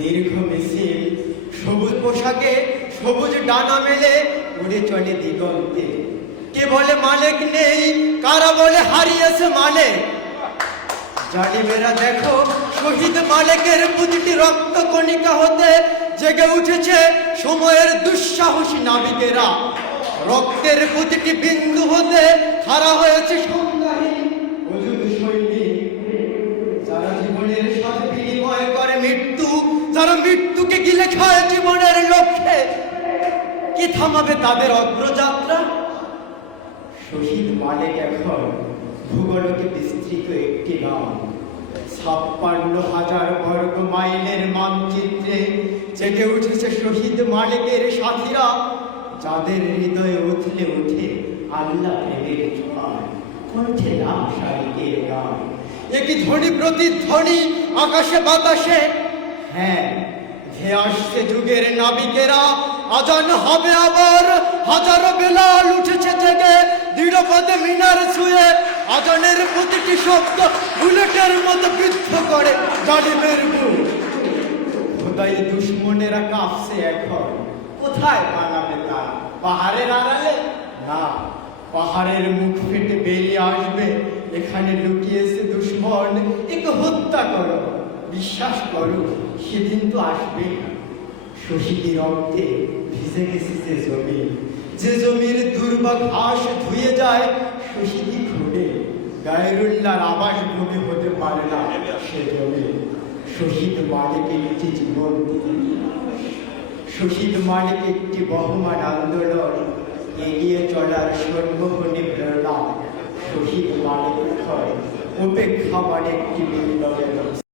দীর্ঘ মিছিল, সবুজ পোশাকে সবুজ ডানা মেলে উড়ে চলে দিগন্তে। কে বলে মালিক নেই, কারা বলে হারিয়েছে মালিক। জালিমেরা দেখো, শহীদ মালিকের প্রতিটি রক্ত কণিকা হতে জেগে উঠেছে সময়ের দুঃসাহসী নাবিকেরা। রক্তের প্রতিটি বিন্দু হতে খাড়া হয়েছে সংগ্রামী অযুত সৈনিক, যারা জীবনের সাথে বিনিময় করে মৃত্যু, যারা মৃত্যুকে গিলে খায় জীবনের লক্ষ্যে। কি থামাবে তাদের অগ্রযাত্রা? শহীদ মালিক এখন ভূগোলকে বিস্তৃত একটি নাম। 56,000 বর্গ মাইলের মানচিত্রে জেগে উঠেছে শহীদ মালিকের সাথীরা, যাদের হৃদয়ে উঠলে উঠে আল্লাহ প্রেমের জোয়ার, কণ্ঠে নাম শারিকের গান। একই ধ্বনি প্রতিধ্বনি আকাশে বাতাসে। হ্যাঁ, ধেয়ে আসছে যুগের নাবিকেরা। আজান হবে আবার, হাজারো বেলাল উঠেছে জেগে দৃঢ়পদে মিনার ছুঁয়ে। আজানের প্রতিটি শব্দ বুলেটের মতো বিদ্ধ করে জালিমের বুক। খোদাই দুশ্মনেরা কাঁপছে এখন। কোথায় পালাবে তারা? পাহাড়ের আড়ালে? না, পাহাড়ের মুখ ফেটে বেরিয়ে আসবে। এখানে লুকিয়েছে দুশ্মন, একে হত্যা করো। বিশ্বাস করো, সেদিন তো আসবে। শহীদি রক্তে ভিজে গেছে যে জমি, যে জমির দুর্বা ঘাস ধুয়ে যায় শহীদি খুঁড়ে। গায়রুল্লাহর আবাস ভূমি হতে পারে না সে জমি। শহীদ মালিক একটি জীবন, শহীদ মালিক একটি বহমান আন্দোলন, এগিয়ে চলার সর্বক্ষণে প্রেরণা। শহীদ মালিক হয় অপেক্ষা মানে একটি বিপ্লবের